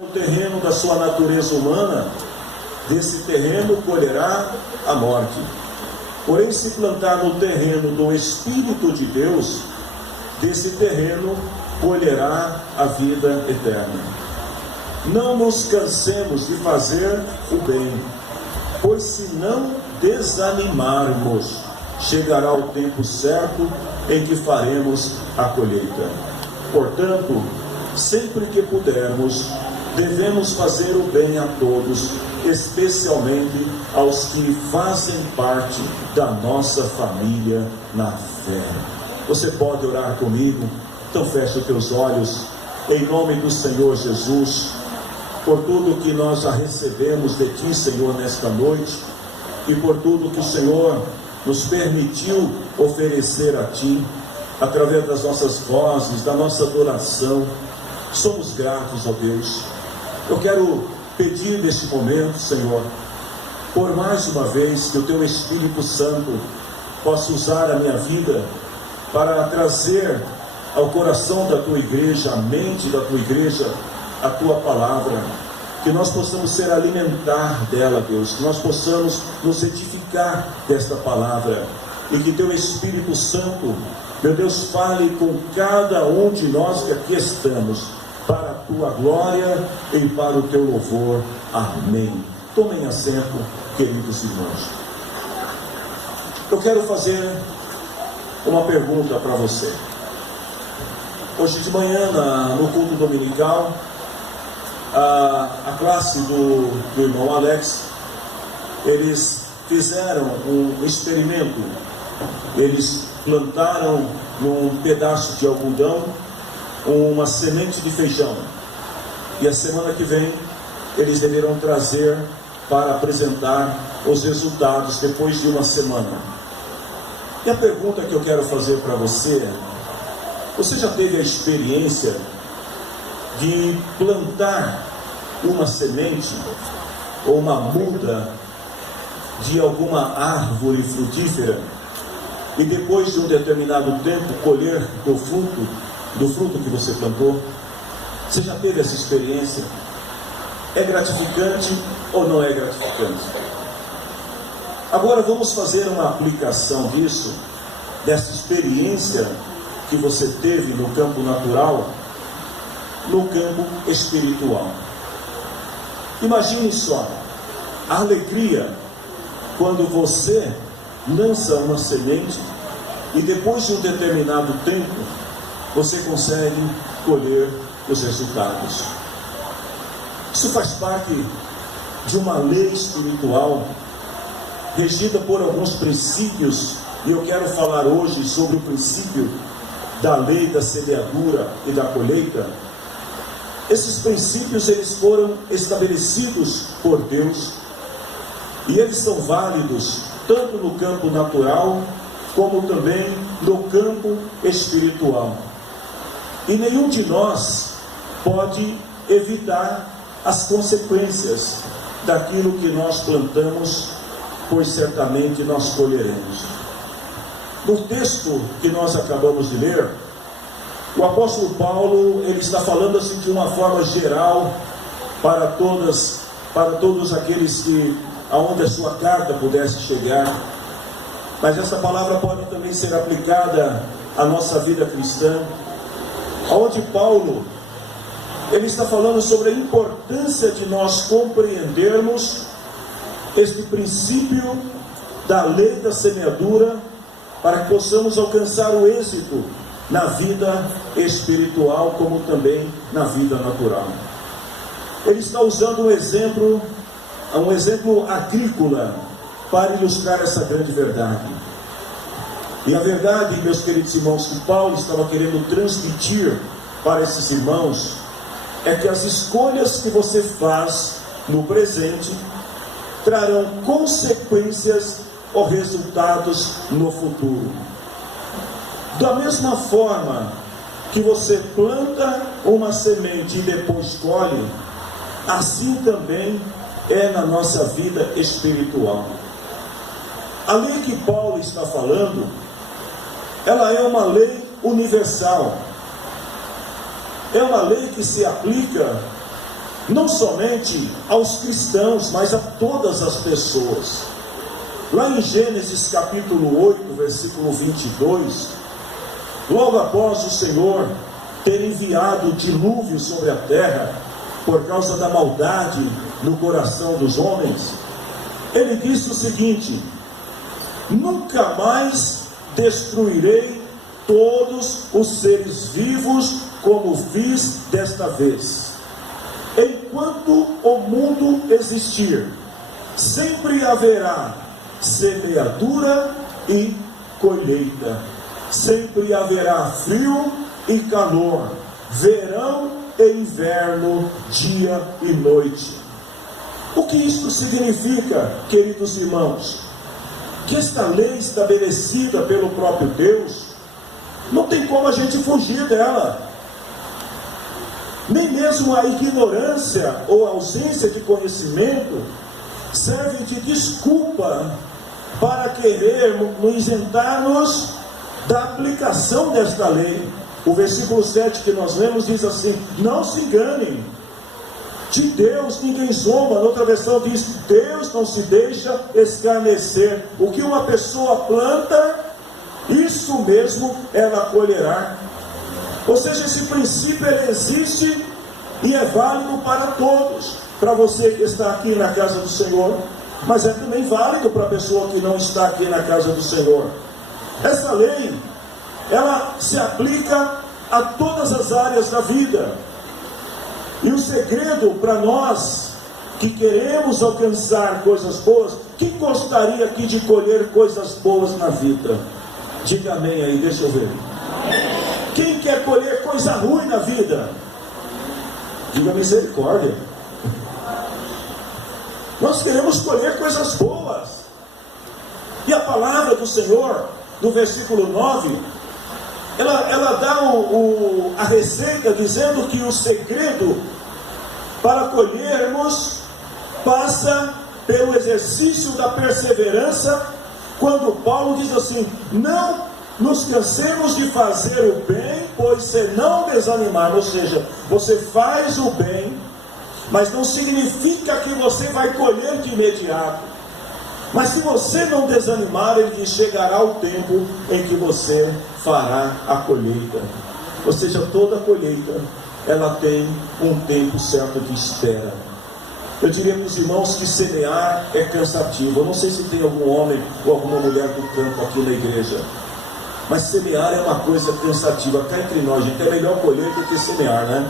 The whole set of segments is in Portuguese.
O terreno da sua natureza humana, desse terreno colherá a morte. Porém, se plantar no terreno do Espírito de Deus, desse terreno colherá a vida eterna. Não nos cansemos de fazer o bem, pois se não desanimarmos, chegará o tempo certo em que faremos a colheita. Portanto, sempre que pudermos, devemos fazer o bem a todos, especialmente aos que fazem parte da nossa família na fé. Você pode orar comigo? Então feche os teus olhos, em nome do Senhor Jesus, por tudo que nós já recebemos de Ti, Senhor, nesta noite, e por tudo que o Senhor nos permitiu oferecer a Ti, através das nossas vozes, da nossa adoração. Somos gratos, ó Deus. Eu quero pedir neste momento, Senhor, por mais uma vez, que o Teu Espírito Santo possa usar a minha vida para trazer ao coração da Tua igreja, à mente da Tua igreja, a Tua palavra, que nós possamos ser alimentar dela, Deus, que nós possamos nos edificar desta palavra, e que Teu Espírito Santo, meu Deus, fale com cada um de nós que aqui estamos, para a Tua glória e para o Teu louvor. Amém. Tomem assento, queridos irmãos. Eu quero fazer uma pergunta para você. Hoje de manhã, no culto dominical, a classe do irmão Alex, eles fizeram um experimento. Eles plantaram num pedaço de algodão uma semente de feijão, e a semana que vem eles deverão trazer para apresentar os resultados depois de uma semana. E a pergunta que eu quero fazer para você é: você já teve a experiência de plantar uma semente ou uma muda de alguma árvore frutífera e depois de um determinado tempo colher do fruto que você plantou? Você já teve essa experiência? É gratificante ou não é gratificante? Agora vamos fazer uma aplicação disso, dessa experiência que você teve no campo natural, no campo espiritual. Imagine só a alegria quando você lança uma semente e depois de um determinado tempo você consegue colher os resultados. Isso faz parte de uma lei espiritual regida por alguns princípios, e eu quero falar hoje sobre o princípio da lei da semeadura e da colheita. Esses princípios, eles foram estabelecidos por Deus, e eles são válidos tanto no campo natural como também no campo espiritual. E nenhum de nós pode evitar as consequências daquilo que nós plantamos, pois certamente nós colheremos. No texto que nós acabamos de ler, o apóstolo Paulo, ele está falando assim de uma forma geral para todos aqueles que, aonde a sua carta pudesse chegar. Mas essa palavra pode também ser aplicada à nossa vida cristã, onde Paulo, ele está falando sobre a importância de nós compreendermos este princípio da lei da semeadura, para que possamos alcançar o êxito na vida espiritual, como também na vida natural. Ele está usando um exemplo agrícola, para ilustrar essa grande verdade. E a verdade, meus queridos irmãos, que Paulo estava querendo transmitir para esses irmãos, é que as escolhas que você faz no presente trarão consequências ou resultados no futuro. Da mesma forma que você planta uma semente e depois colhe, assim também é na nossa vida espiritual. A lei que Paulo está falando, ela é uma lei universal. É uma lei que se aplica não somente aos cristãos, mas a todas as pessoas. Lá em Gênesis capítulo 8, versículo 22, logo após o Senhor ter enviado o dilúvio sobre a terra, por causa da maldade no coração dos homens, ele disse o seguinte: nunca mais destruirei todos os seres vivos como fiz desta vez. Enquanto o mundo existir, sempre haverá semeadura e colheita, sempre haverá frio e calor, verão e inverno, dia e noite. O que isso significa, queridos irmãos? Que esta lei estabelecida pelo próprio Deus, não tem como a gente fugir dela. Nem mesmo a ignorância ou a ausência de conhecimento serve de desculpa para querer nos isentar-nos da aplicação desta lei. O versículo 7 que nós lemos diz assim: não se enganem, de Deus ninguém zomba. Na outra versão diz: Deus não se deixa escarnecer. O que uma pessoa planta, isso mesmo ela colherá. Ou seja, esse princípio ele existe e é válido para todos. Para você que está aqui na casa do Senhor, mas é também válido para a pessoa que não está aqui na casa do Senhor. Essa lei, ela se aplica a todas as áreas da vida. E o segredo para nós que queremos alcançar coisas boas, quem gostaria aqui de colher coisas boas na vida? Diga amém aí, deixa eu ver. Quem quer colher coisa ruim na vida? Diga misericórdia. Nós queremos colher coisas boas. E a palavra do Senhor, no versículo 9, ela dá a receita, dizendo que o segredo para colhermos passa pelo exercício da perseverança, quando Paulo diz assim: não nos cansemos de fazer o bem, pois se não desanimar. Ou seja, você faz o bem, mas não significa que você vai colher de imediato. Mas se você não desanimar, ele diz: chegará o tempo em que você fará a colheita. Ou seja, toda colheita, ela tem um tempo certo de espera. Eu diria para os irmãos que semear é cansativo. Eu não sei se tem algum homem ou alguma mulher do campo aqui na igreja, mas semear é uma coisa cansativa. Cá entre nós, gente, é melhor colher do que semear, né?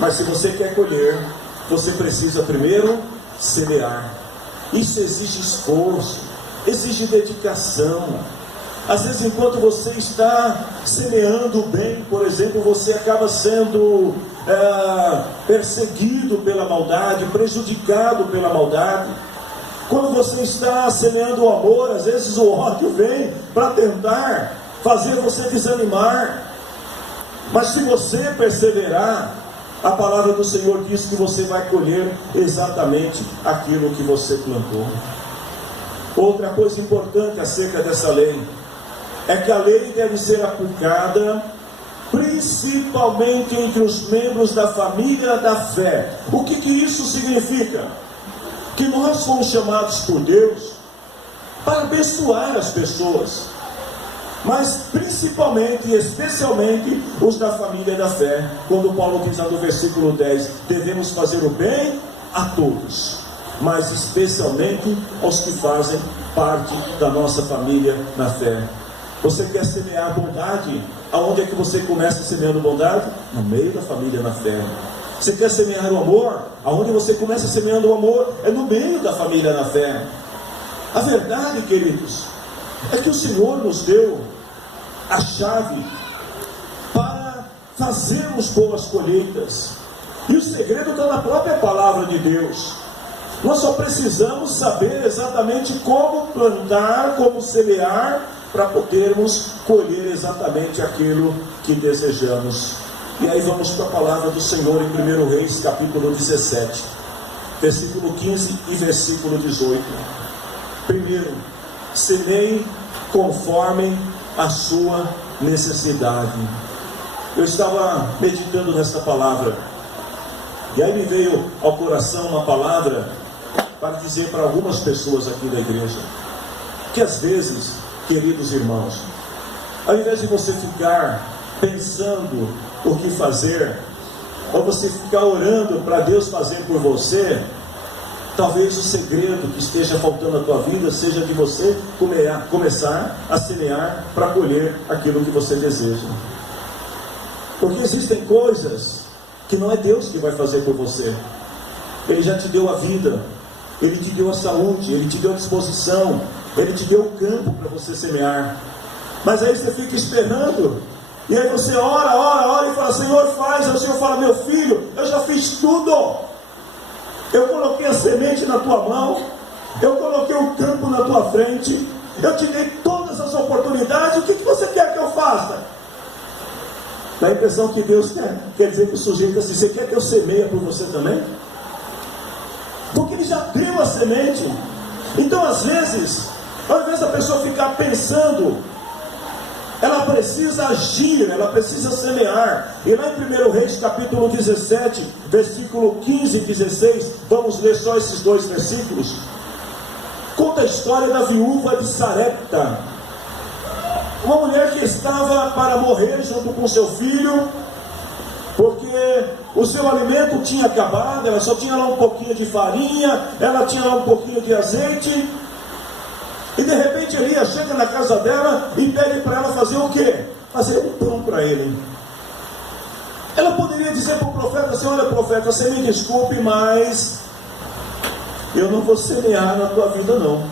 Mas se você quer colher, você precisa primeiro semear. Isso exige esforço, exige dedicação. Às vezes, enquanto você está semeando bem, por exemplo, você acaba sendo perseguido pela maldade, prejudicado pela maldade. Quando você está semeando o amor, às vezes o ódio vem para tentar fazer você desanimar. Mas se você perseverar, a palavra do Senhor diz que você vai colher exatamente aquilo que você plantou. Outra coisa importante acerca dessa lei é que a lei deve ser aplicada principalmente entre os membros da família da fé. O que isso significa? Que nós fomos chamados por Deus para abençoar as pessoas, mas principalmente e especialmente os da família da fé. Quando Paulo diz no versículo 10, devemos fazer o bem a todos, mas especialmente aos que fazem parte da nossa família na fé. Você quer semear bondade? Aonde é que você começa semeando bondade? No meio da família na fé. Você quer semear o amor? Aonde você começa semeando o amor? É no meio da família na fé. A verdade, queridos, é que o Senhor nos deu a chave para fazermos boas colheitas. E o segredo está na própria palavra de Deus. Nós só precisamos saber exatamente como plantar, como semear, para podermos colher exatamente aquilo que desejamos. E aí vamos para a palavra do Senhor em 1 Reis, capítulo 17, versículo 15 e versículo 18. Primeiro, semeie conforme a sua necessidade. Eu estava meditando nessa palavra, E aí me veio ao coração uma palavra para dizer para algumas pessoas aqui da igreja, que às vezes, queridos irmãos, ao invés de você ficar pensando o que fazer, ou você ficar orando para Deus fazer por você, talvez o segredo que esteja faltando na tua vida seja de você começar a semear para colher aquilo que você deseja. Porque existem coisas que não é Deus que vai fazer por você. Ele já te deu a vida, Ele te deu a saúde, Ele te deu a disposição, Ele te deu o campo para você semear. Mas aí você fica esperando, e aí você ora e fala: Senhor, faz. Aí o Senhor fala: meu filho, eu já fiz tudo. Eu coloquei a semente na tua mão, eu coloquei o campo na tua frente, eu te dei todas as oportunidades. O que você quer que eu faça? Dá a impressão que Deus quer dizer para o sujeito assim: você quer que eu semeie por você também? Porque Ele já deu a semente. Então às vezes, ao invés da pessoa ficar pensando, ela precisa agir, ela precisa semear. E lá em 1 Reis capítulo 17, versículo 15 e 16, vamos ler só esses dois versículos. Conta a história da viúva de Sarepta, uma mulher que estava para morrer junto com seu filho, porque o seu alimento tinha acabado, ela só tinha lá um pouquinho de farinha, ela tinha lá um pouquinho de azeite. E de repente Elias chega na casa dela e pede para ela fazer o quê? Fazer um pão para ele. Ela poderia dizer para o profeta assim: olha, profeta, você me desculpe, mas eu não vou semear na tua vida não.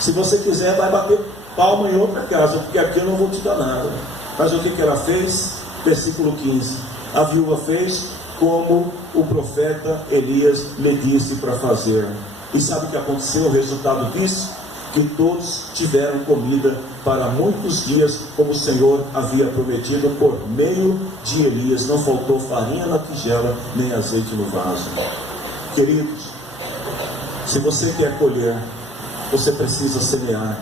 Se você quiser, vai bater palma em outra casa, porque aqui eu não vou te dar nada. Mas o que ela fez? Versículo 15. A viúva fez como o profeta Elias lhe disse para fazer. E sabe o que aconteceu? O resultado disso? Que todos tiveram comida para muitos dias, como o Senhor havia prometido por meio de Elias. Não faltou farinha na tigela, nem azeite no vaso. Queridos, se você quer colher, você precisa semear.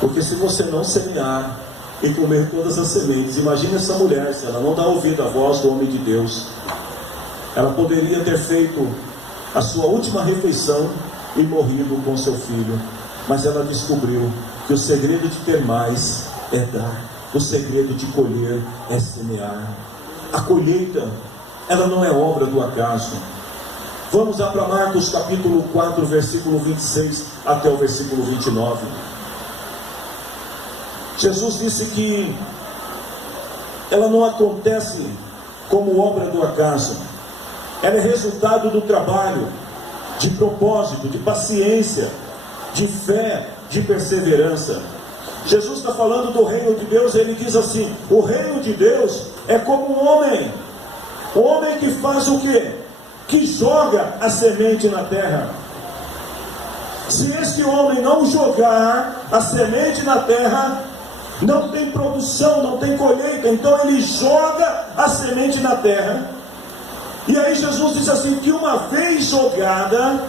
Porque se você não semear e comer todas as sementes, imagina essa mulher, se ela não dá ouvido à voz do homem de Deus, ela poderia ter feito a sua última refeição e morrido com seu filho. Mas ela descobriu que o segredo de ter mais é dar. O segredo de colher é semear. A colheita, ela não é obra do acaso. Vamos lá para Marcos capítulo 4, versículo 26 até o versículo 29. Jesus disse que ela não acontece como obra do acaso. Ela é resultado do trabalho, de propósito, de paciência, de fé, de perseverança. Jesus está falando do reino de Deus. Ele diz assim: o reino de Deus é como um homem que faz o quê? Que joga a semente na terra. Se esse homem não jogar a semente na terra, não tem produção, não tem colheita. Então ele joga a semente na terra. E aí Jesus diz assim, que uma vez jogada,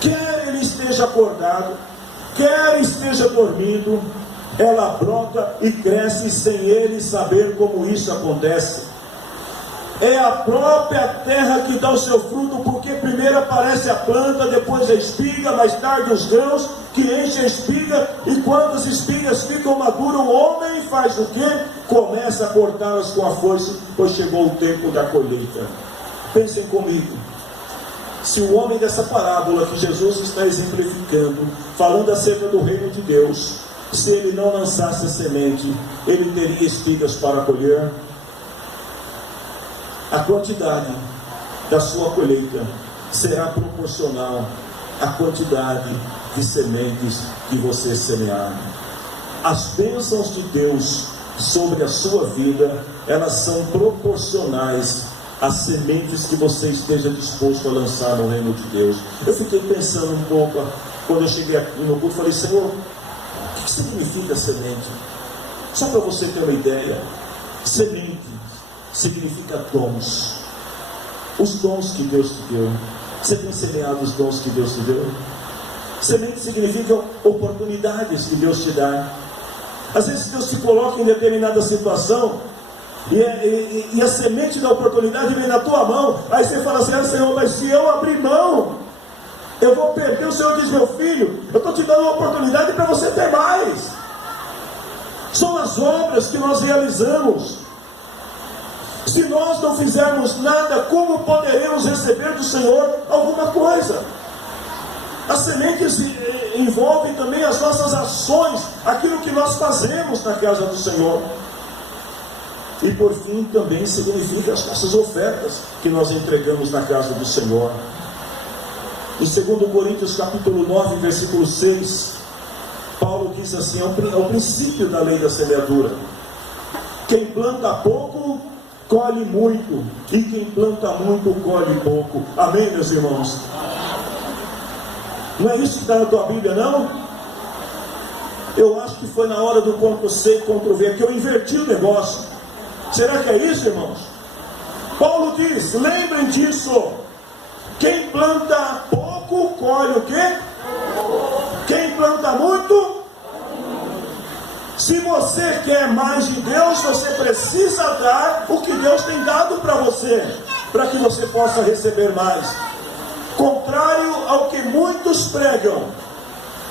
quer ele esteja acordado, quer esteja dormindo, ela brota e cresce sem ele saber como isso acontece. É a própria terra que dá o seu fruto, porque primeiro aparece a planta, depois a espiga, mais tarde os grãos que enchem a espiga, e quando as espigas ficam maduras, o homem faz o quê? Começa a cortá-las com a foice, pois chegou o tempo da colheita. Pensem comigo, se o homem dessa parábola que Jesus está exemplificando, falando acerca do reino de Deus, se ele não lançasse a semente, ele teria espigas para colher? A quantidade da sua colheita será proporcional à quantidade de sementes que você semear. As bênçãos de Deus sobre a sua vida, elas são proporcionais às sementes que você esteja disposto a lançar no reino de Deus. Eu fiquei pensando um pouco, quando eu cheguei aqui no culto, falei, Senhor, o que significa semente? Só para você ter uma ideia, semente significa dons. Os dons que Deus te deu. Você tem semeado os dons que Deus te deu? Semente significa oportunidades que Deus te dá. Às vezes Deus te coloca em determinada situação E a semente da oportunidade vem na tua mão. Aí você fala assim: Senhor, mas se eu abrir mão, eu vou perder. O Senhor diz: meu filho, eu estou te dando uma oportunidade para você ter mais. São as obras que nós realizamos. Se nós não fizermos nada, como poderemos receber do Senhor alguma coisa? As sementes envolvem também as nossas ações, aquilo que nós fazemos na casa do Senhor. E por fim também significa as nossas ofertas que nós entregamos na casa do Senhor. Em 2 Coríntios capítulo 9, versículo 6, Paulo diz assim: é o princípio da lei da semeadura. Quem planta pouco, colhe muito, e quem planta muito, colhe pouco. Amém, meus irmãos? Não é isso que está na tua Bíblia, não? Eu acho que foi na hora do Ctrl+C, Ctrl+V que eu inverti o negócio. Será que é isso, irmãos? Paulo diz: lembrem disso. Quem planta pouco, colhe o quê? Quem planta muito. Se você quer mais de Deus, você precisa dar o que Deus tem dado para você, para que você possa receber mais. Contrário ao que muitos pregam.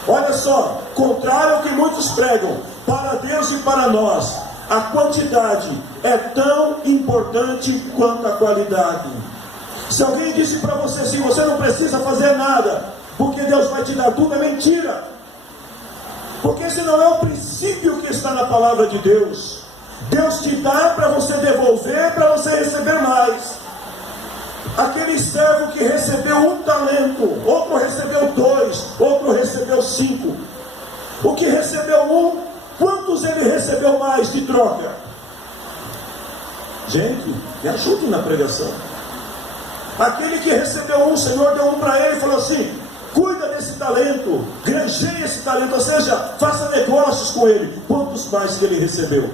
Olha só, contrário ao que muitos pregam, para Deus e para nós, a quantidade é tão importante quanto a qualidade. Se alguém disse para você assim: você não precisa fazer nada, porque Deus vai te dar tudo, é mentira. Porque esse não é o princípio que está na palavra de Deus. Deus te dá para você devolver, para você receber mais. Aquele servo que recebeu 1 talento, outro recebeu 2, outro recebeu 5. O que recebeu 1, quantos ele recebeu mais de troca? Gente, me ajudem na pregação. Aquele que recebeu 1, o Senhor deu 1 para ele e falou assim: cuida desse talento, granjeie esse talento, ou seja, faça negócios com ele. Quantos mais que ele recebeu?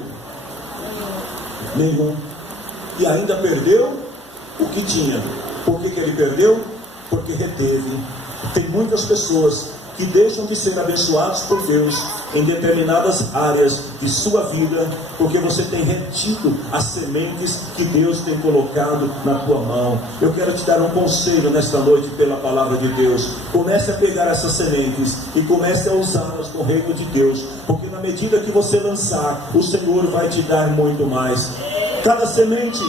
Nenhum. E ainda perdeu o que tinha. Por que ele perdeu? Porque reteve. Tem muitas pessoas que deixam de ser abençoados por Deus em determinadas áreas de sua vida, porque você tem retido as sementes que Deus tem colocado na tua mão. Eu quero te dar um conselho nesta noite pela palavra de Deus. Comece a pegar essas sementes e comece a usá-las no reino de Deus, porque na medida que você lançar, o Senhor vai te dar muito mais. Cada semente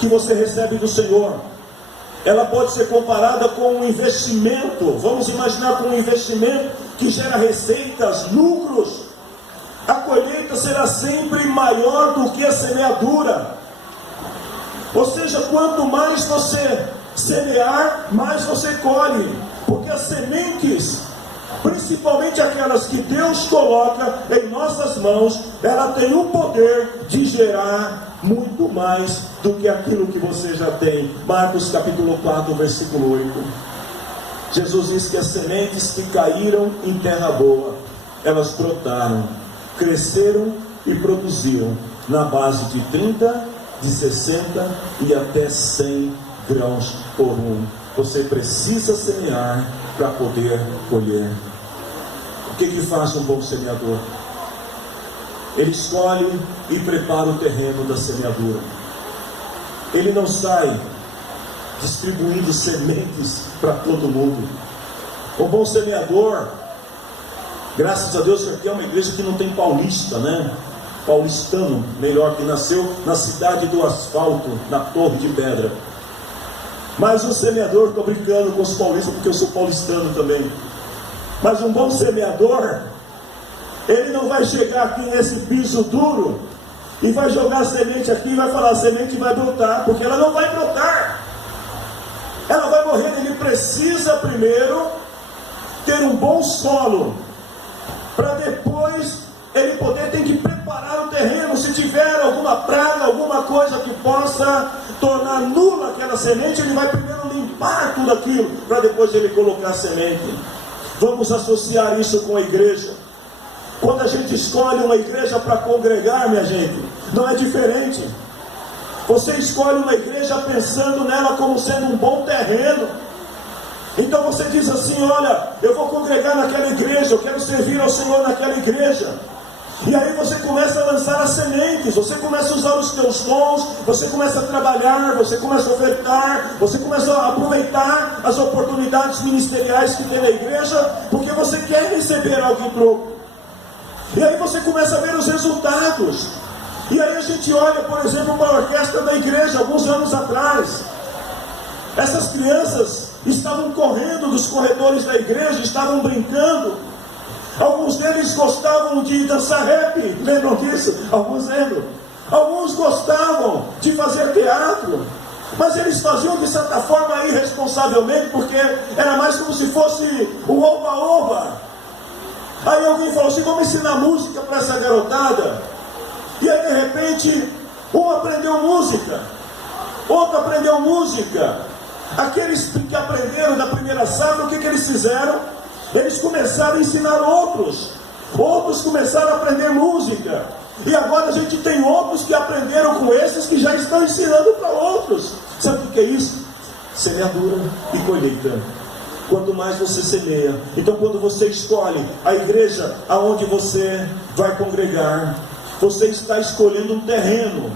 que você recebe do Senhor, ela pode ser comparada com um investimento. Vamos imaginar com um investimento que gera receitas, lucros. A colheita será sempre maior do que a semeadura. Ou seja, quanto mais você semear, mais você colhe. Porque as sementes, principalmente aquelas que Deus coloca em nossas mãos, ela tem o poder de gerar muito mais do que aquilo que você já tem. Marcos capítulo 4, versículo 8. Jesus diz que as sementes que caíram em terra boa, elas brotaram, cresceram e produziram na base de 30, de 60 e até 100 grãos por um. Você precisa semear para poder colher. O que faz um bom semeador? Ele escolhe e prepara o terreno da semeadura. Ele não sai distribuindo sementes para todo mundo. O bom semeador, graças a Deus que aqui é uma igreja que não tem paulista, né? Paulistano, melhor, que nasceu na cidade do asfalto, na Torre de Pedra. Mas o semeador, estou brincando com os paulistas porque eu sou paulistano também. Mas um bom semeador, ele não vai chegar aqui nesse piso duro e vai jogar a semente aqui e vai falar: a semente vai brotar, porque ela não vai brotar, ela vai morrer. Ele precisa primeiro ter um bom solo, para depois ele poder, tem que preparar o terreno. Se tiver alguma praga, alguma coisa que possa tornar nula aquela semente, ele vai primeiro limpar tudo aquilo, para depois ele colocar a semente. Vamos associar isso com a igreja. Quando a gente escolhe uma igreja para congregar, minha gente, não é diferente. Você escolhe uma igreja pensando nela como sendo um bom terreno. Então você diz assim: olha, eu vou congregar naquela igreja, eu quero servir ao Senhor naquela igreja. E aí você começa a lançar as sementes, você começa a usar os teus dons, você começa a trabalhar, você começa a ofertar, você começa a aproveitar as oportunidades ministeriais que tem na igreja, porque você quer receber algo em troco. E aí você começa a ver os resultados. E aí a gente olha, por exemplo, para a orquestra da igreja, alguns anos atrás. Essas crianças estavam correndo dos corredores da igreja, estavam brincando. Alguns deles gostavam de dançar rap, lembram disso? Alguns lembram. Alguns gostavam de fazer teatro, mas eles faziam de certa forma irresponsavelmente, porque era mais como se fosse um oba-oba. Aí alguém falou assim: vamos ensinar música para essa garotada. E aí de repente, um aprendeu música, outro aprendeu música. Aqueles que aprenderam da primeira safra, o que eles fizeram? Eles começaram a ensinar outros. Outros começaram a aprender música. E agora a gente tem outros que aprenderam com esses, que já estão ensinando para outros. Sabe o que é isso? Semeadura e colheita. Quanto mais você semeia. Então quando você escolhe a igreja aonde você vai congregar, você está escolhendo um terreno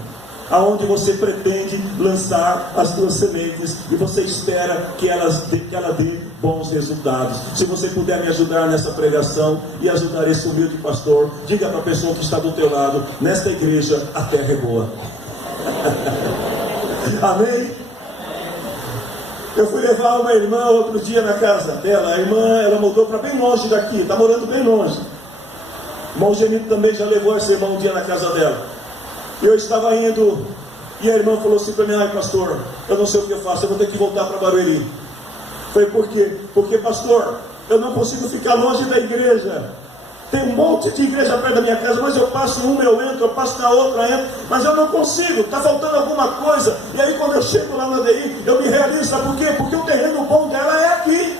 aonde você pretende lançar as suas sementes, e você espera que ela dê bons resultados. Se você puder me ajudar nessa pregação e ajudar esse humilde pastor, diga para a pessoa que está do teu lado: nesta igreja a terra é boa. Amém? Eu fui levar uma irmã outro dia na casa dela. A irmã, ela mudou para bem longe daqui, está morando bem longe. O irmão Gemito também já levou essa irmã um dia na casa dela. Eu estava indo, e a irmã falou assim para mim: ai pastor, eu não sei o que eu faço, eu vou ter que voltar para Barueri. Falei: por quê? Porque pastor, eu não consigo ficar longe da igreja. Tem um monte de igreja perto da minha casa, mas eu passo em uma, eu entro, eu passo na outra, eu entro, mas eu não consigo, está faltando alguma coisa. E aí quando eu chego lá na DI, eu me realizo. Sabe por quê? Porque o terreno bom dela é aqui.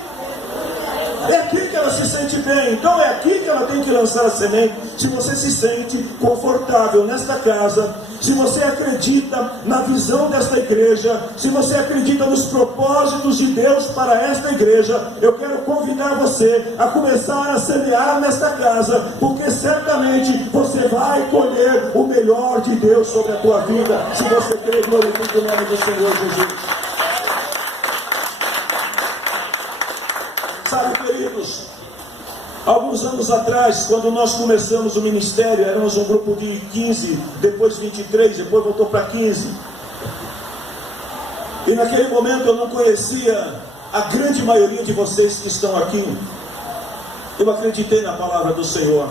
É aqui que ela se sente bem. Então é aqui que ela tem que lançar a semente. Se você se sente confortável nesta casa, se você acredita na visão desta igreja, se você acredita nos propósitos de Deus para esta igreja, eu quero convidar você a começar a semear nesta casa, porque certamente você vai colher o melhor de Deus sobre a tua vida. Se você crê, glorifique o nome do Senhor Jesus. Sabe, queridos, alguns anos atrás, quando nós começamos o ministério, éramos um grupo de 15, depois 23, depois voltou para 15. E naquele momento eu não conhecia a grande maioria de vocês que estão aqui. Eu acreditei na palavra do Senhor.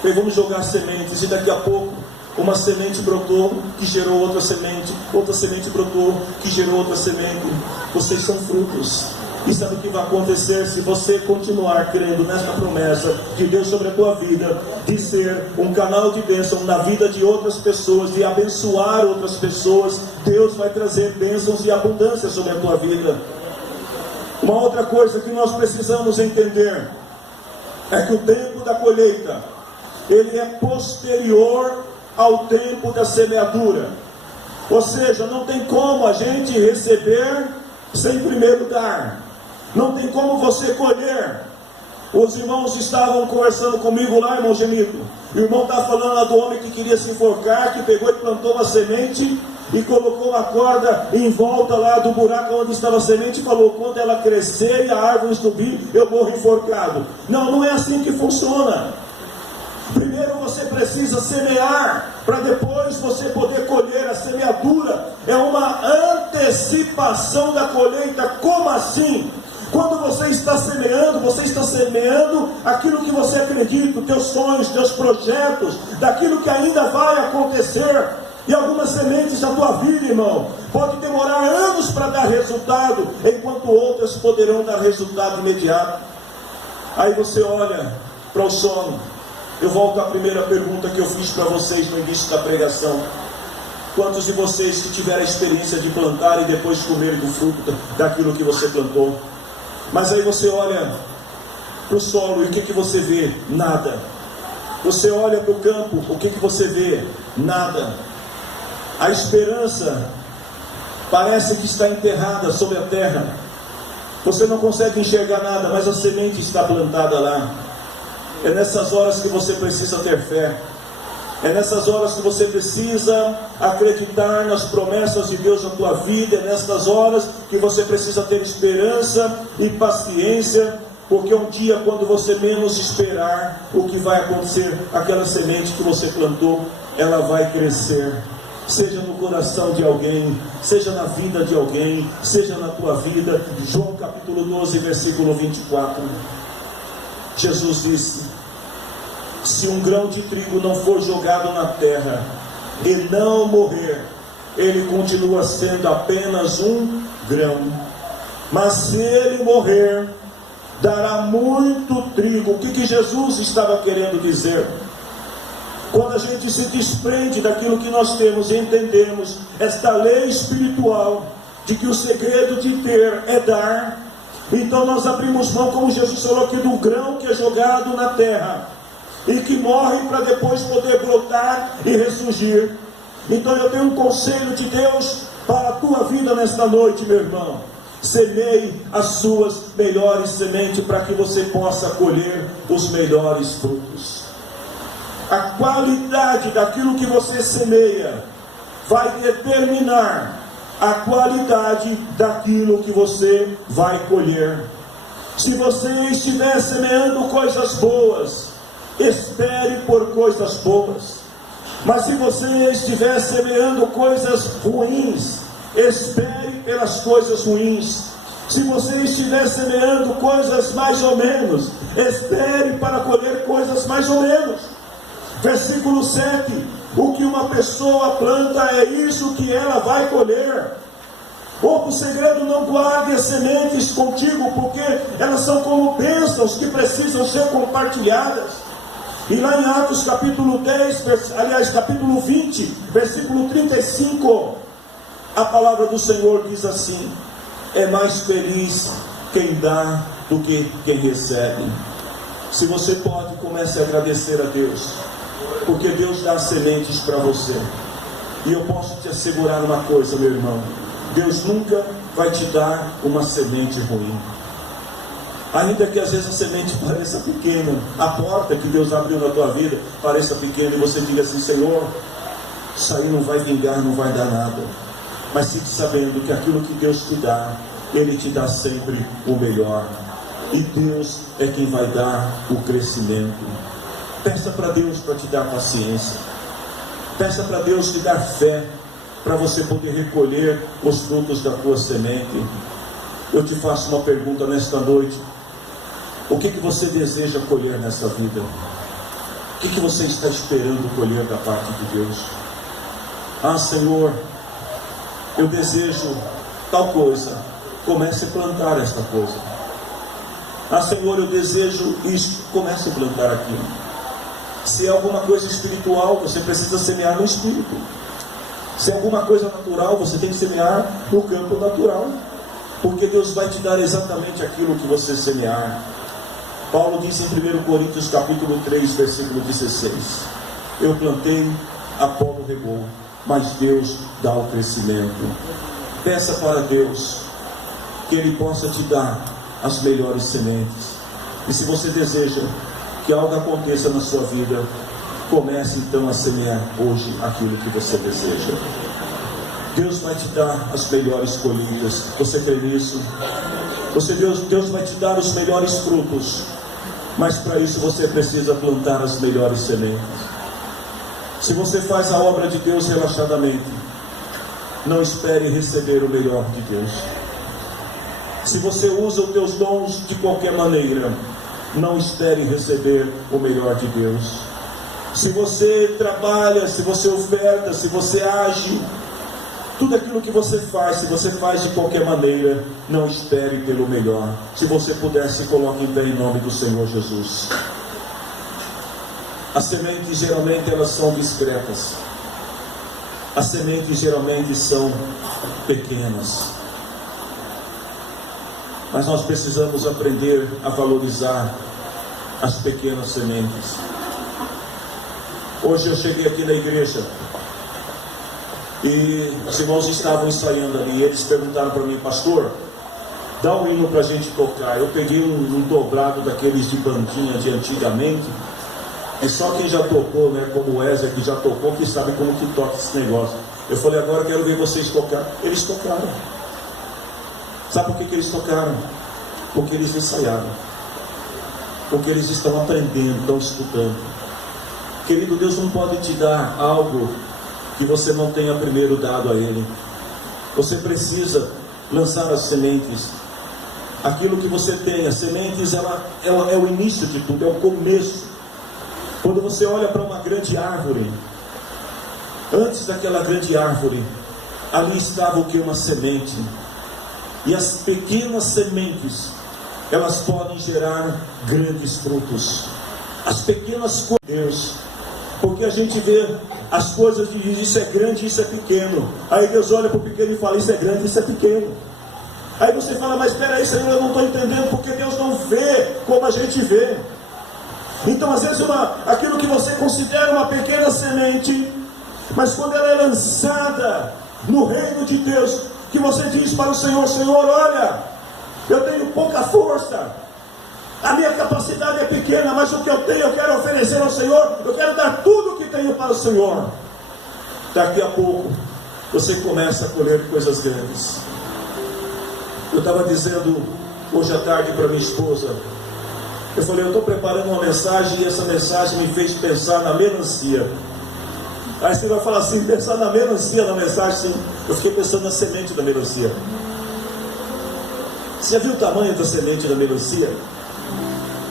Falei: vamos jogar sementes, e daqui a pouco uma semente brotou, que gerou outra semente brotou, que gerou outra semente. Vocês são frutos. E sabe o que vai acontecer se você continuar crendo nesta promessa de Deus sobre a tua vida, de ser um canal de bênção na vida de outras pessoas, de abençoar outras pessoas? Deus vai trazer bênçãos e abundância sobre a tua vida. Uma outra coisa que nós precisamos entender é que o tempo da colheita, ele é posterior ao tempo da semeadura. Ou seja, não tem como a gente receber sem primeiro dar. Não tem como você colher. Os irmãos estavam conversando comigo lá, irmão Gemito. O irmão estava falando lá do homem que queria se enforcar, que pegou e plantou uma semente e colocou uma corda em volta lá do buraco onde estava a semente e falou: quando ela crescer e a árvore subir, eu morro enforcado. Não, não é assim que funciona. Primeiro você precisa semear, para depois você poder colher. A semeadura é uma antecipação da colheita. Como assim? Quando você está semeando aquilo que você acredita, teus sonhos, teus projetos, daquilo que ainda vai acontecer. E algumas sementes da tua vida, irmão, pode demorar anos para dar resultado, enquanto outras poderão dar resultado imediato. Aí você olha para o sono. Eu volto à primeira pergunta que eu fiz para vocês no início da pregação: quantos de vocês que tiveram a experiência de plantar e depois comer do fruto daquilo que você plantou? Mas aí você olha para o solo e o que você vê? Nada. Você olha para o campo, o que você vê? Nada. A esperança parece que está enterrada sobre a terra. Você não consegue enxergar nada, mas a semente está plantada lá. É nessas horas que você precisa ter fé. É nessas horas que você precisa acreditar nas promessas de Deus na tua vida. É nessas horas que você precisa ter esperança e paciência, porque um dia, quando você menos esperar, o que vai acontecer? Aquela semente que você plantou, ela vai crescer. Seja no coração de alguém, seja na vida de alguém, seja na tua vida. João capítulo 12, versículo 24. Jesus disse: se um grão de trigo não for jogado na terra e não morrer, ele continua sendo apenas um grão. Mas se ele morrer, dará muito trigo. O que Jesus estava querendo dizer? Quando a gente se desprende daquilo que nós temos e entendemos esta lei espiritual de que o segredo de ter é dar, então nós abrimos mão, como Jesus falou aqui, do grão que é jogado na terra e que morre para depois poder brotar e ressurgir. Então eu tenho um conselho de Deus para a tua vida nesta noite, meu irmão. Semeie as suas melhores sementes para que você possa colher os melhores frutos. A qualidade daquilo que você semeia vai determinar a qualidade daquilo que você vai colher. Se você estiver semeando coisas boas, espere por coisas boas. Mas se você estiver semeando coisas ruins, espere pelas coisas ruins. Se você estiver semeando coisas mais ou menos, espere para colher coisas mais ou menos. Versículo 7: o que uma pessoa planta é isso que ela vai colher. Outro segredo: não guarde as sementes contigo, porque elas são como bênçãos que precisam ser compartilhadas. E lá em Atos capítulo 10, capítulo 20, versículo 35, a palavra do Senhor diz assim: é mais feliz quem dá do que quem recebe. Se você pode, comece a agradecer a Deus, porque Deus dá sementes para você. E eu posso te assegurar uma coisa, meu irmão: Deus nunca vai te dar uma semente ruim. Ainda que às vezes a semente pareça pequena, a porta que Deus abriu na tua vida pareça pequena, e você diga assim: Senhor, isso aí não vai vingar, não vai dar nada. Mas fique sabendo que aquilo que Deus te dá, Ele te dá sempre o melhor. E Deus é quem vai dar o crescimento. Peça para Deus para te dar paciência. Peça para Deus te dar fé, para você poder recolher os frutos da tua semente. Eu te faço uma pergunta nesta noite: o que você deseja colher nessa vida? O que você está esperando colher da parte de Deus? Ah, Senhor, eu desejo tal coisa. Comece a plantar esta coisa. Ah, Senhor, eu desejo isso. Comece a plantar aquilo. Se é alguma coisa espiritual, você precisa semear no espírito. Se é alguma coisa natural, você tem que semear no campo natural, porque Deus vai te dar exatamente aquilo que você semear. Paulo diz em 1 Coríntios capítulo 3, versículo 16: eu plantei, Apolo regou, mas Deus dá o crescimento. Peça para Deus que Ele possa te dar as melhores sementes. E se você deseja que algo aconteça na sua vida, comece então a semear hoje aquilo que você deseja. Deus vai te dar as melhores colheitas. Você crê nisso? Deus vai te dar os melhores frutos, mas para isso você precisa plantar as melhores sementes. Se você faz a obra de Deus relaxadamente, não espere receber o melhor de Deus. Se você usa os teus dons de qualquer maneira, não espere receber o melhor de Deus. Se você trabalha, se você oferta, se você age, tudo aquilo que você faz, se você faz de qualquer maneira, não espere pelo melhor. Se você puder, se coloque em pé em nome do Senhor Jesus. As sementes geralmente elas são discretas. As sementes geralmente são pequenas. Mas nós precisamos aprender a valorizar as pequenas sementes. Hoje eu cheguei aqui na igreja e os irmãos estavam ensaiando ali, e eles perguntaram para mim: pastor, Dá um hino para a gente tocar. Eu peguei um dobrado daqueles de bandinha de antigamente. E só quem já tocou, né, como o Wesley que já tocou, que sabe como que toca esse negócio. Eu falei, agora eu quero ver vocês tocar. Eles tocaram. Sabe por que eles tocaram? Porque eles ensaiaram. Porque eles estão aprendendo, estão estudando. Querido, Deus não pode te dar algo que você não tenha primeiro dado a Ele. Você precisa lançar as sementes. Aquilo que você tem, as sementes, ela é o início de tudo, é o começo. Quando você olha para uma grande árvore, antes daquela grande árvore, ali estava o que? Uma semente. E as pequenas sementes, elas podem gerar grandes frutos. As pequenas coisas de Deus. Porque a gente vê as coisas e diz, isso é grande, isso é pequeno. Aí Deus olha para o pequeno e fala, isso é grande, isso é pequeno. Aí você fala, mas espera aí, Senhor, eu não estou entendendo, porque Deus não vê como a gente vê. Então às vezes aquilo que você considera uma pequena semente, mas quando ela é lançada no reino de Deus, que você diz para o Senhor, Senhor, olha, eu tenho pouca força, a minha capacidade é pequena, mas o que eu tenho eu quero oferecer ao Senhor, eu quero dar tudo o que tenho para o Senhor. Daqui a pouco você começa a colher coisas grandes. Eu estava dizendo hoje à tarde para minha esposa, eu falei, eu estou preparando uma mensagem, e essa mensagem me fez pensar na melancia. Aí você vai falar assim, pensar na melancia, na mensagem, sim. Eu fiquei pensando na semente da melancia. Você já viu o tamanho da semente da melancia?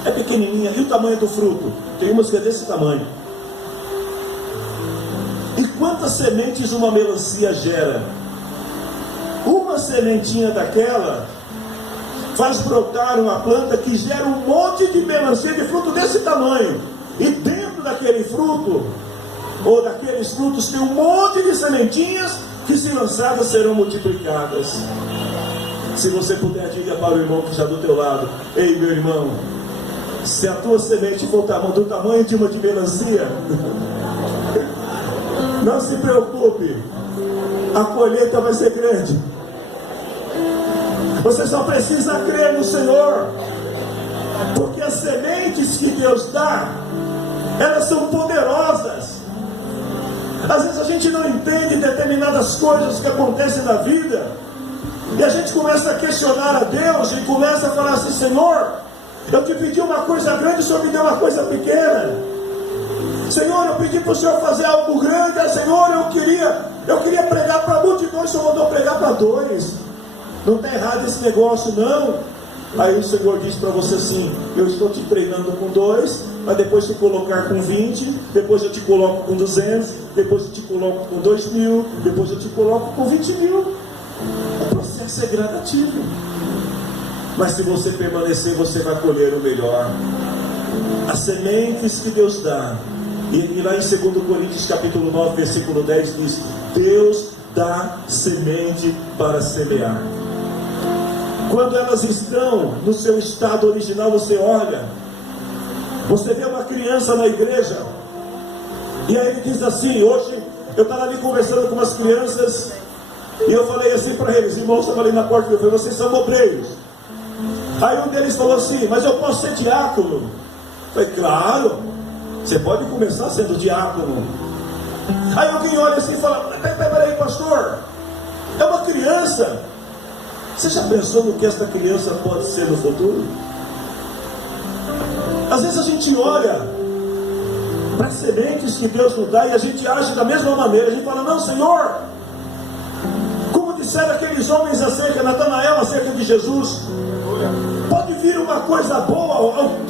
É pequenininha. E o tamanho do fruto? Tem umas que é desse tamanho. E quantas sementes uma melancia gera? Uma sementinha daquela faz brotar uma planta que gera um monte de melancia, de fruto desse tamanho. E dentro daquele fruto, ou daqueles frutos, tem um monte de sementinhas que, se lançadas, serão multiplicadas. Se você puder, diga para o irmão que está do teu lado, ei, meu irmão, se a tua semente for do tamanho de uma de melancia, não se preocupe, a colheita vai ser grande. Você só precisa crer no Senhor, porque as sementes que Deus dá, elas são poderosas. Às vezes a gente não entende determinadas coisas que acontecem na vida, e a gente começa a questionar a Deus, e começa a falar assim, Senhor, eu te pedi uma coisa grande, o Senhor me deu uma coisa pequena. Senhor, eu pedi para o Senhor fazer algo grande. Senhor, eu queria pregar para multidões, o Senhor mandou pregar para 2. Não está errado esse negócio, não. Aí o Senhor diz para você assim, eu estou te treinando com 2, mas depois te colocar com 20, depois eu te coloco com 200, depois eu te coloco com 2.000, depois eu te coloco com 20.000. O processo é gradativo. Mas se você permanecer, você vai colher o melhor. As sementes que Deus dá. E lá em 2 Coríntios capítulo 9, versículo 10 diz, Deus dá semente para semear. Quando elas estão no seu estado original, você olha, você vê uma criança na igreja, e aí ele diz assim, hoje eu estava ali conversando com umas crianças, e eu falei assim para eles, irmãos, estavam ali na porta, eu falei, vocês são obreiros. Aí um deles falou assim, mas eu posso ser diácono? Eu falei, claro, você pode começar sendo diácono. Aí alguém olha assim e fala, peraí, pastor, é uma criança. Você já pensou no que esta criança pode ser no futuro? Às vezes a gente olha para as sementes que Deus nos dá e a gente age da mesma maneira. A gente fala, não, Senhor, como disseram aqueles homens acerca, Natanael acerca de Jesus, pode vir uma coisa boa,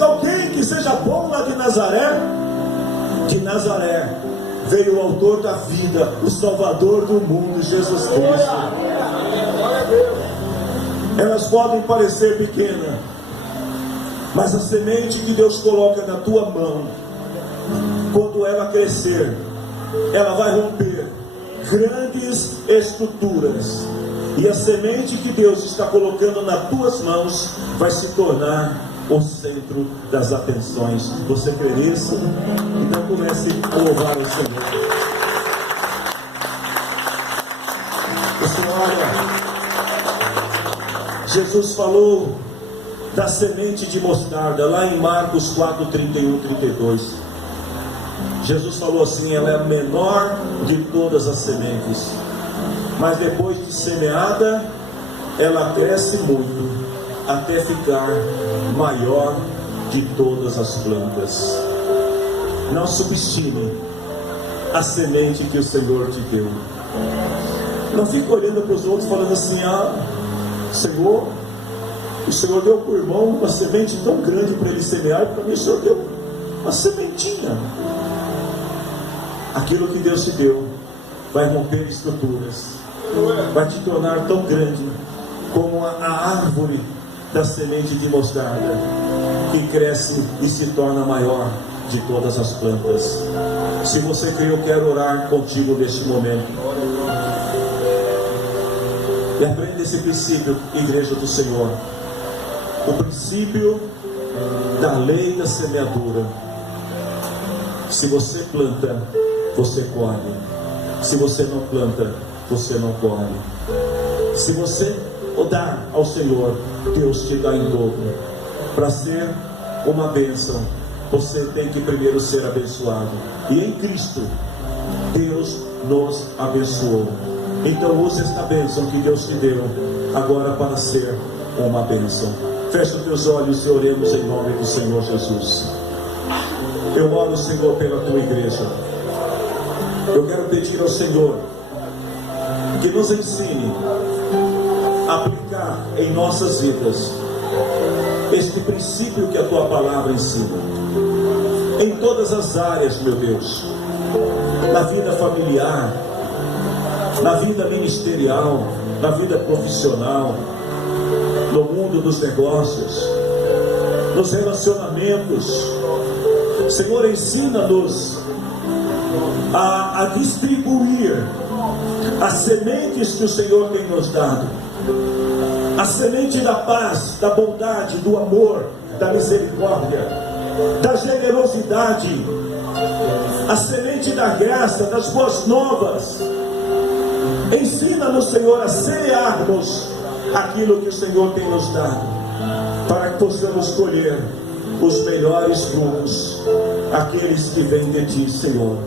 alguém que seja bom lá de Nazaré. De Nazaré veio o autor da vida, o Salvador do mundo, Jesus Cristo. Elas podem parecer pequenas, mas a semente que Deus coloca na tua mão, quando ela crescer, ela vai romper grandes estruturas, e a semente que Deus está colocando nas tuas mãos vai se tornar o centro das atenções. Você crê nisso? Então comece a louvar o Senhor. Você olha, Jesus falou da semente de mostarda, lá em Marcos 4, 31, 32. Jesus falou assim: ela é a menor de todas as sementes, mas depois de semeada, ela cresce muito, até ficar maior de todas as plantas. Não subestime a semente que o Senhor te deu. Não fique olhando para os outros falando assim: Senhor, o Senhor deu para o irmão uma semente tão grande para ele semear, e para mim o Senhor deu uma sementinha. Aquilo que Deus te deu vai romper estruturas, vai te tornar tão grande como a árvore da semente de mostarda, que cresce e se torna maior de todas as plantas. Se você crê, eu quero orar contigo neste momento. E aprenda esse princípio, igreja do Senhor. O princípio da lei da semeadura. Se você planta, você colhe. Se você não planta, você não colhe. Se você dá ao Senhor, Deus te dá em dobro. Para ser uma bênção, você tem que primeiro ser abençoado. E em Cristo, Deus nos abençoou. Então use esta bênção que Deus te deu agora para ser uma bênção. Fecha os teus olhos e oremos em nome do Senhor Jesus. Eu oro, Senhor, pela tua igreja. Eu quero pedir ao Senhor que nos ensine a aplicar em nossas vidas este princípio que a tua palavra ensina, em todas as áreas, meu Deus, na vida familiar, na vida ministerial, na vida profissional, no mundo dos negócios, nos relacionamentos. Senhor, ensina-nos a distribuir as sementes que o Senhor tem nos dado, a semente da paz, da bondade, do amor, da misericórdia, da generosidade, a semente da graça, das boas novas. Ensina-nos, Senhor, a semearmos aquilo que o Senhor tem nos dado, para que possamos colher os melhores frutos, aqueles que vêm de ti, Senhor,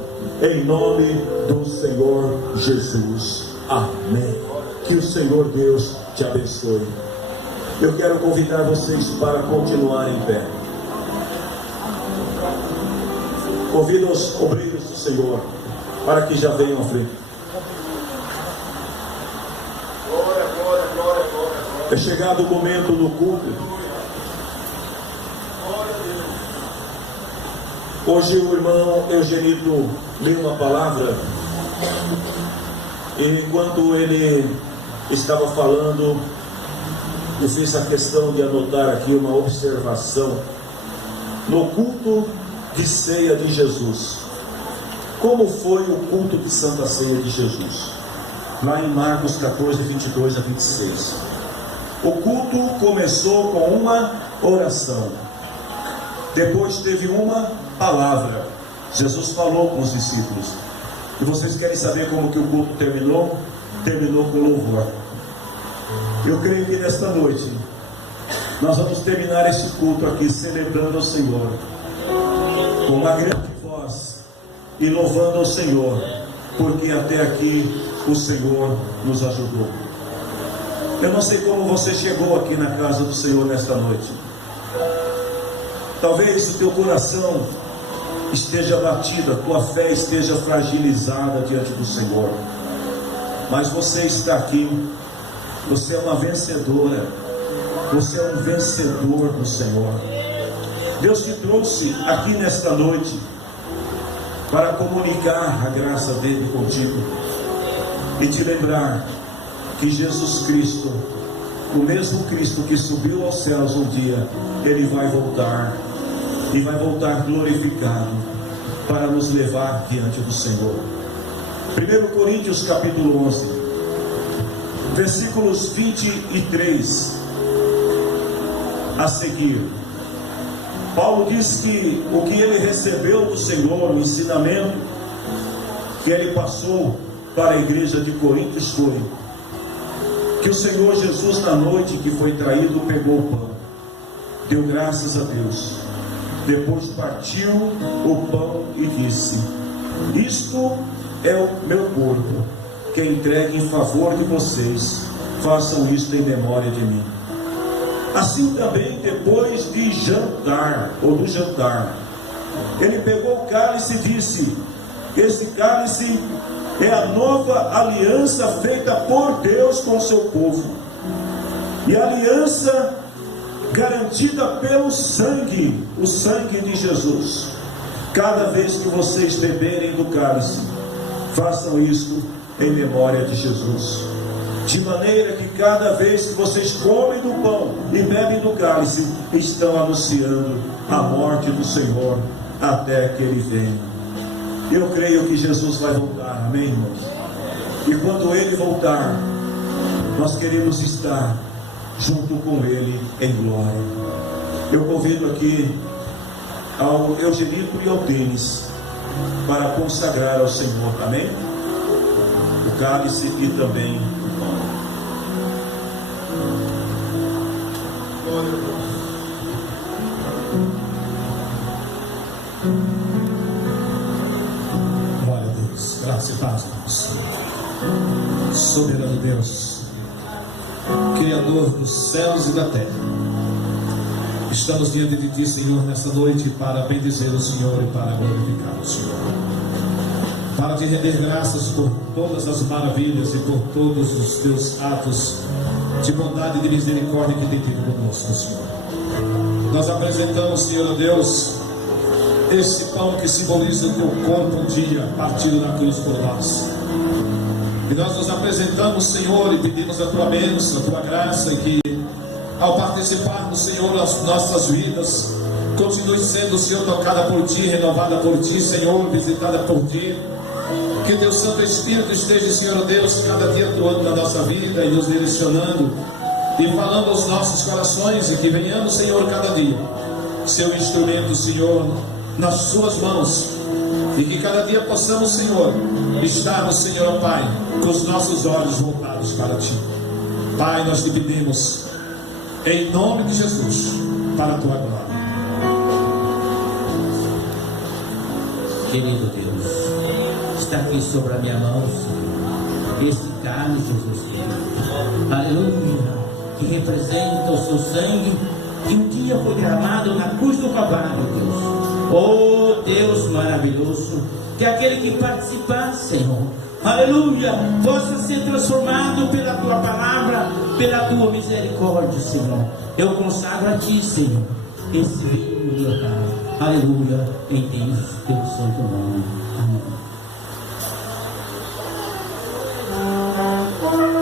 em nome do Senhor Jesus. Amém. Que o Senhor Deus te abençoe. Eu quero convidar vocês para continuar em pé. Convido os obreiros do Senhor para que já venham à frente. É chegado o momento do culto. Hoje o irmão Eugenito leu uma palavra, e enquanto ele estava falando, eu fiz a questão de anotar aqui uma observação no culto de ceia de Jesus. Como foi o culto de Santa Ceia de Jesus? Lá em Marcos 14, 22 a 26. O culto começou com uma oração. Depois teve uma palavra. Jesus falou com os discípulos. E vocês querem saber como que o culto terminou? Terminou com louvor. Eu creio que nesta noite nós vamos terminar este culto aqui celebrando ao Senhor com uma grande voz e louvando ao Senhor, porque até aqui o Senhor nos ajudou. Eu não sei como você chegou aqui na casa do Senhor nesta noite. Talvez o teu coração esteja batido, a tua fé esteja fragilizada diante do Senhor, mas você está aqui. Você é uma vencedora, você é um vencedor do Senhor. Deus te trouxe aqui nesta noite para comunicar a graça dele contigo e te lembrar que Jesus Cristo, o mesmo Cristo que subiu aos céus um dia, ele vai voltar, e vai voltar glorificado para nos levar diante do Senhor. 1 Coríntios capítulo 11, versículos 23 a seguir. Paulo diz que o que ele recebeu do Senhor, o ensinamento que ele passou para a igreja de Coríntios foi que o Senhor Jesus, na noite que foi traído, pegou o pão, deu graças a Deus, depois partiu o pão e disse: isto é o meu corpo, que é entregue em favor de vocês, façam isto em memória de mim. Assim também, depois de jantar, ou do jantar, ele pegou o cálice e disse: esse cálice é a nova aliança feita por Deus com o seu povo, e a aliança garantida pelo sangue, o sangue de Jesus. Cada vez que vocês beberem do cálice, façam isto em memória de Jesus. De maneira que cada vez que vocês comem do pão e bebem do cálice, estão anunciando a morte do Senhor até que Ele venha. Eu creio que Jesus vai voltar, amém, irmãos? E quando Ele voltar, nós queremos estar junto com Ele em glória. Eu convido aqui ao Eugenito e ao Denis para consagrar ao Senhor, amém? O cálice e também o pão. Glória a Deus, graça e paz, Deus. Soberano Deus, Criador dos céus e da terra, estamos diante de Ti, Senhor, nessa noite para bendizer o Senhor e para glorificar o Senhor, para Te render graças por todas as maravilhas e por todos os Teus atos de bondade e de misericórdia que tem tido conosco, Senhor. Nós apresentamos, Senhor Deus, esse pão que simboliza o Teu corpo um dia partido na cruz por nós. E nós nos apresentamos, Senhor, e pedimos a Tua bênção, a Tua graça, e que ao participarmos, Senhor, as nossas vidas continue sendo, Senhor, tocada por Ti, renovada por Ti, Senhor, visitada por Ti. Que Teu Santo Espírito esteja, Senhor Deus, cada dia atuando na nossa vida e nos direcionando e falando aos nossos corações, e que venhamos, Senhor, cada dia ser um instrumento, Senhor, nas Suas mãos, e que cada dia possamos, Senhor, estarmos, Senhor Pai, com os nossos olhos voltados para Ti. Pai, nós te pedimos em nome de Jesus, para a Tua glória. Querido Deus, está aqui sobre a minha mão, Senhor, esse cálice, Jesus querido, aleluia, que representa o Seu sangue, que um dia foi derramado na cruz do Calvário, Deus. Oh Deus maravilhoso, que aquele que participar, Senhor, aleluia, possa ser transformado pela Tua palavra, pela Tua misericórdia, Senhor. Eu consagro a Ti, Senhor, esse vinho do meu Pai, aleluia, em Deus, Teu santo nome, amém. Oh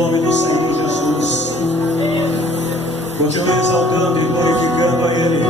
nome do Senhor Jesus. Continue exaltando e glorificando a Ele.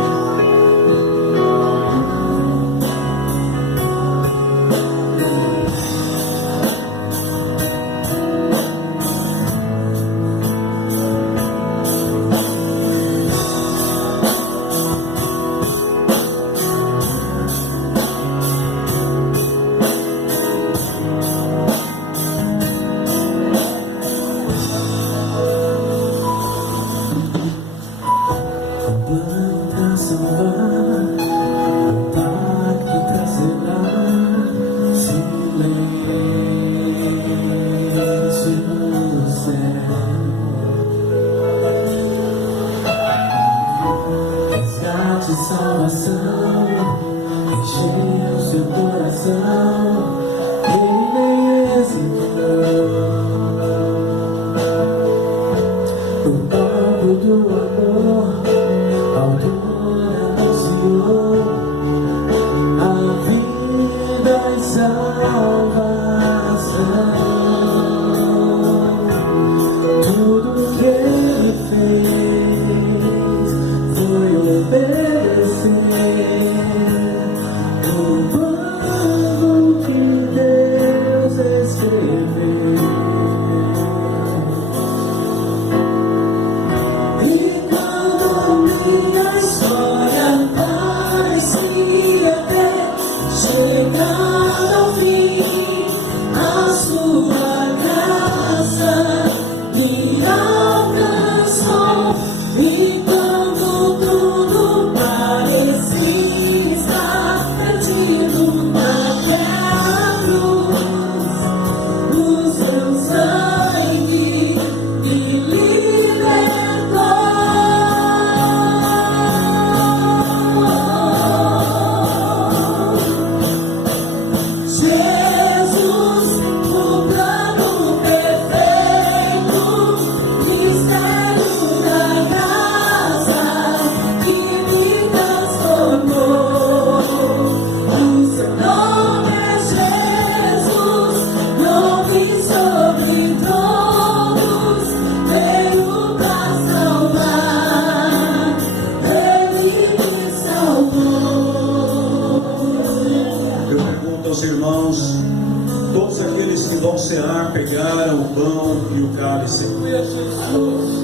Pegaram o pão e o cálice.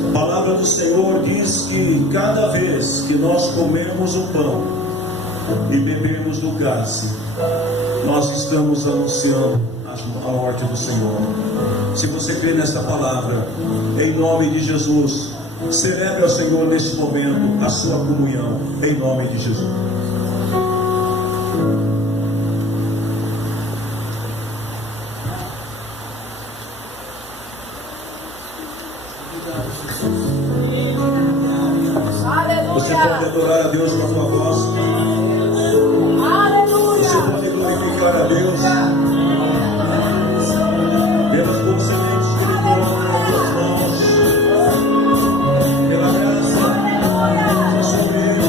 A palavra do Senhor diz que cada vez que nós comemos o pão e bebemos do cálice, nós estamos anunciando a morte do Senhor. Se você crê nesta palavra, em nome de Jesus, celebre ao Senhor neste momento a sua comunhão, em nome de Jesus. Você pode adorar a Deus com a tua voz. Você pode glorificar a Deus. Pelas boas sementes que Ele coloca nas tuas mãos. Pela graça que sobre Ele.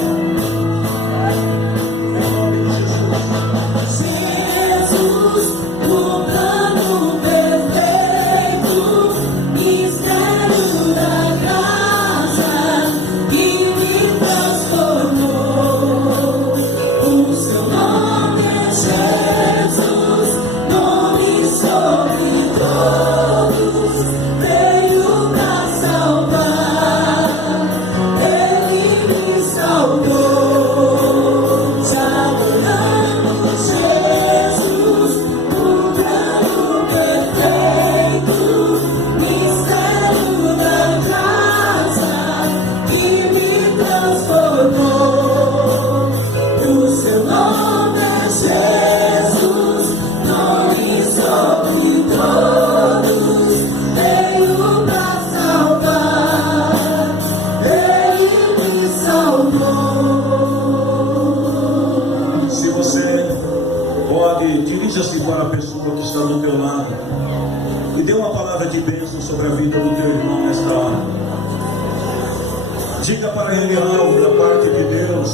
Em nome de Jesus. Jesus, o plano perfeito, mistério da graça que me transformou. O seu nome é Jesus, nome sobre todos, veio pra salvar, Ele me salvou. Te adoramos, Jesus, o plano perfeito, mistério da graça que me transformou. O seu nome é Jesus, nome sobre todos, veio pra salvar, Ele me salvou. Se você pode, dirija-se para a pessoa que está do teu lado e dê uma palavra de bênção sobre a vida do teu irmão nesta hora. Diga para ele algo da parte de Deus.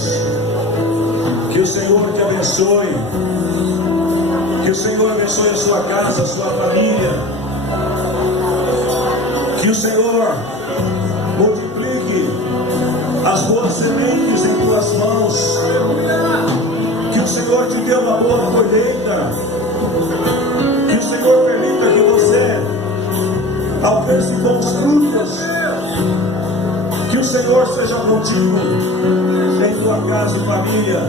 Que o Senhor te abençoe. Que o Senhor abençoe a sua casa, a sua família. Que o Senhor multiplique as boas sementes em tuas mãos. Que o Senhor te dê uma boa colheita. Que o Senhor permita que você alcance bons frutos. Que o Senhor seja contigo em tua casa e família.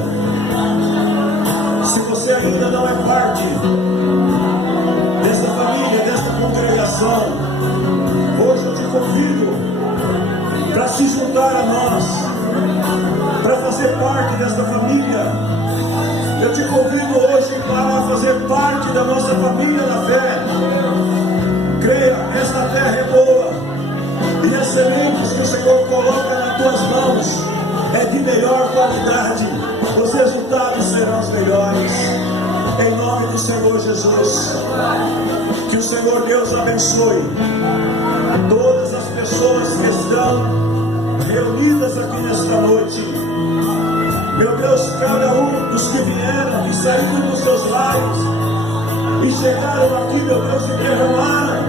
Se você ainda não é parte dessa família, dessa congregação, hoje eu te convido para se juntar a nós, para fazer parte dessa família. Eu te convido hoje para fazer parte da nossa família na fé. Creia, esta terra é boa e as sementes que o Senhor coloca nas tuas mãos é de melhor qualidade. Os resultados serão os melhores. Em nome do Senhor Jesus. Que o Senhor Deus abençoe todas as pessoas que estão reunidas aqui nesta noite. Meu Deus, cada um dos que vieram, que saíram dos seus lares e chegaram aqui, meu Deus, e derramaram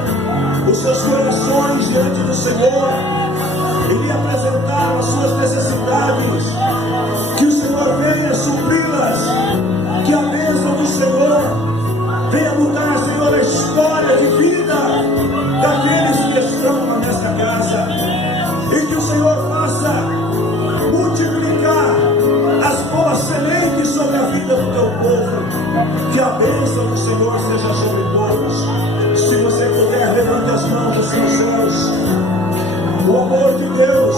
os seus corações diante do Senhor e lhe apresentaram as suas necessidades. Que o Senhor venha supri-las. Que a bênção do Senhor venha mudar, Senhor, a história de vida daqueles que estão nesta casa. E que o Senhor faça multiplicar as boas sementes sobre a vida do teu povo. Que a bênção do Senhor seja sobre todos. Se você puder, levante as mãos assim aos céus. O amor de Deus,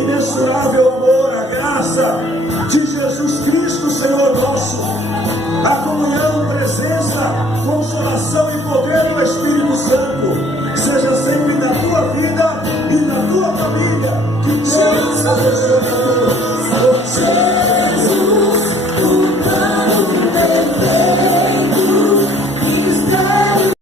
imensurável amor, a graça de Jesus Cristo, Senhor nosso, a comunhão, presença, consolação e poder do Espírito Santo, seja sempre na tua vida